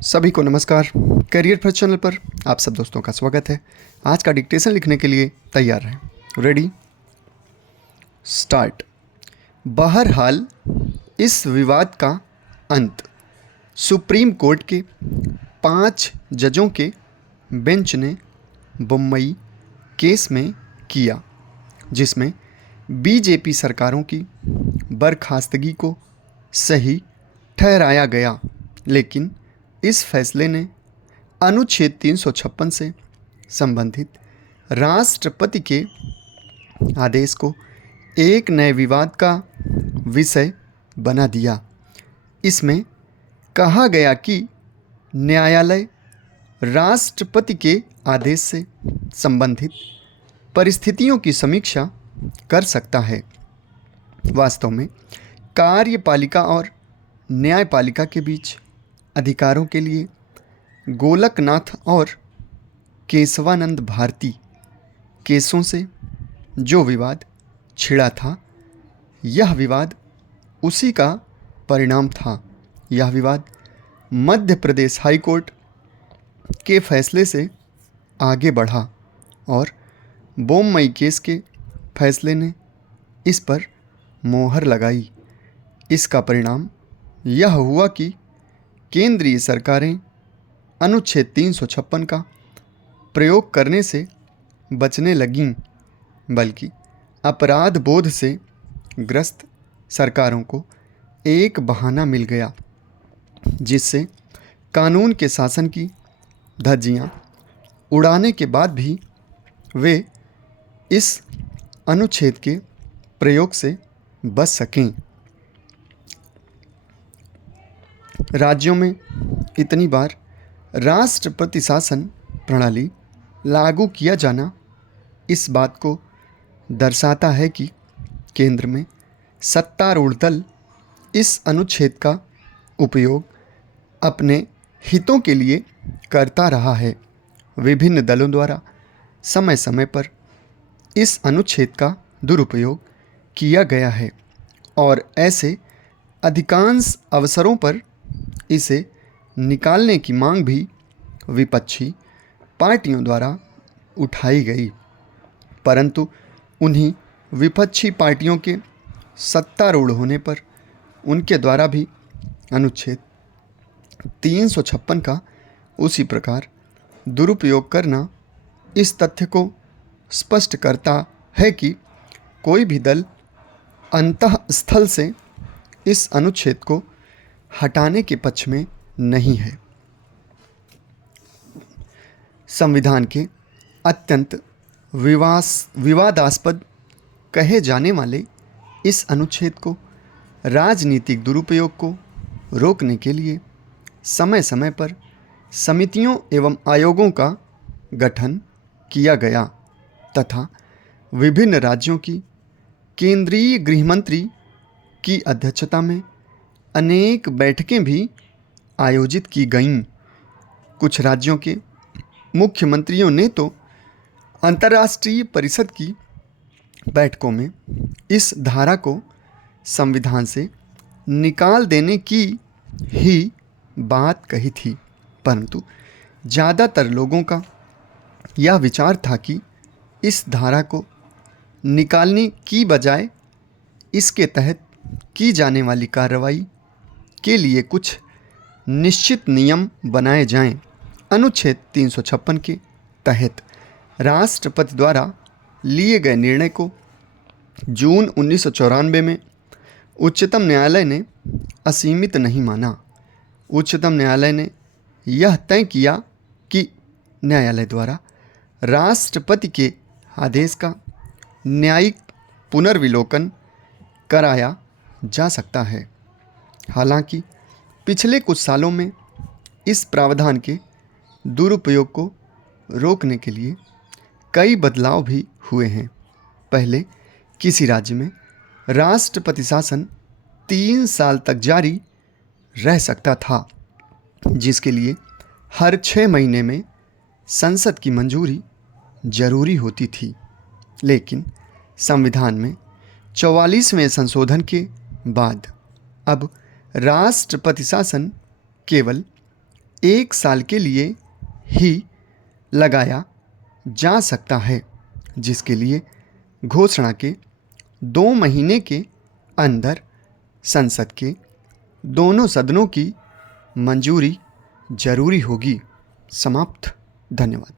सभी को नमस्कार। करियर फर्स्ट चैनल पर आप सब दोस्तों का स्वागत है। आज का डिक्टेशन लिखने के लिए तैयार हैं। Ready start. बहरहाल इस विवाद का अंत सुप्रीम कोर्ट के 5 जजों के बेंच ने बम्बई केस में किया, जिसमें बीजेपी सरकारों की बर्खास्तगी को सही ठहराया गया। लेकिन इस फैसले ने अनुच्छेद 356 से संबंधित राष्ट्रपति के आदेश को एक नए विवाद का विषय बना दिया। इसमें कहा गया कि न्यायालय राष्ट्रपति के आदेश से संबंधित परिस्थितियों की समीक्षा कर सकता है। वास्तव में कार्यपालिका और न्यायपालिका के बीच अधिकारों के लिए गोलकनाथ और केशवानंद भारती केसों से जो विवाद छिड़ा था, यह विवाद उसी का परिणाम था। यह विवाद मध्य प्रदेश हाई कोर्ट के फैसले से आगे बढ़ा और बम्बई केस के फैसले ने इस पर मोहर लगाई। इसका परिणाम यह हुआ कि केंद्रीय सरकारें अनुच्छेद 356 का प्रयोग करने से बचने लगीं, बल्कि अपराध बोध से ग्रस्त सरकारों को एक बहाना मिल गया, जिससे कानून के शासन की धज्जियां उड़ाने के बाद भी वे इस अनुच्छेद के प्रयोग से बच सकें। राज्यों में इतनी बार राष्ट्रपति शासन प्रणाली लागू किया जाना इस बात को दर्शाता है कि केंद्र में सत्तारूढ़ दल इस अनुच्छेद का उपयोग अपने हितों के लिए करता रहा है। विभिन्न दलों द्वारा समय समय पर इस अनुच्छेद का दुरुपयोग किया गया है और ऐसे अधिकांश अवसरों पर इसे निकालने की मांग भी विपक्षी पार्टियों द्वारा उठाई गई, परंतु उन्हीं विपक्षी पार्टियों के सत्तारूढ़ होने पर उनके द्वारा भी अनुच्छेद 356 का उसी प्रकार दुरुपयोग करना इस तथ्य को स्पष्ट करता है कि कोई भी दल अंतःस्थल से इस अनुच्छेद को हटाने के पक्ष में नहीं है। संविधान के अत्यंत विवादास्पद कहे जाने वाले इस अनुच्छेद को राजनीतिक दुरुपयोग को रोकने के लिए समय समय पर समितियों एवं आयोगों का गठन किया गया तथा विभिन्न राज्यों की केंद्रीय गृहमंत्री की अध्यक्षता में अनेक बैठकें भी आयोजित की गईं। कुछ राज्यों के मुख्यमंत्रियों ने तो अंतर्राष्ट्रीय परिषद की बैठकों में इस धारा को संविधान से निकाल देने की ही बात कही थी, परंतु ज़्यादातर लोगों का यह विचार था कि इस धारा को निकालने की बजाय इसके तहत की जाने वाली कार्रवाई के लिए कुछ निश्चित नियम बनाए जाएं। अनुच्छेद 356 के तहत राष्ट्रपति द्वारा लिए गए निर्णय को जून 1994 में उच्चतम न्यायालय ने असीमित नहीं माना। उच्चतम न्यायालय ने यह तय किया कि न्यायालय द्वारा राष्ट्रपति के आदेश का न्यायिक पुनर्विलोकन कराया जा सकता है। हालांकि पिछले कुछ सालों में इस प्रावधान के दुरुपयोग को रोकने के लिए कई बदलाव भी हुए हैं। पहले किसी राज्य में राष्ट्रपति शासन 3 साल तक जारी रह सकता था, जिसके लिए हर 6 महीने में संसद की मंजूरी जरूरी होती थी। लेकिन संविधान में 44वें संशोधन के बाद अब राष्ट्रपति शासन केवल 1 साल के लिए ही लगाया जा सकता है, जिसके लिए घोषणा के 2 महीने के अंदर संसद के दोनों सदनों की मंजूरी जरूरी होगी। समाप्त। धन्यवाद।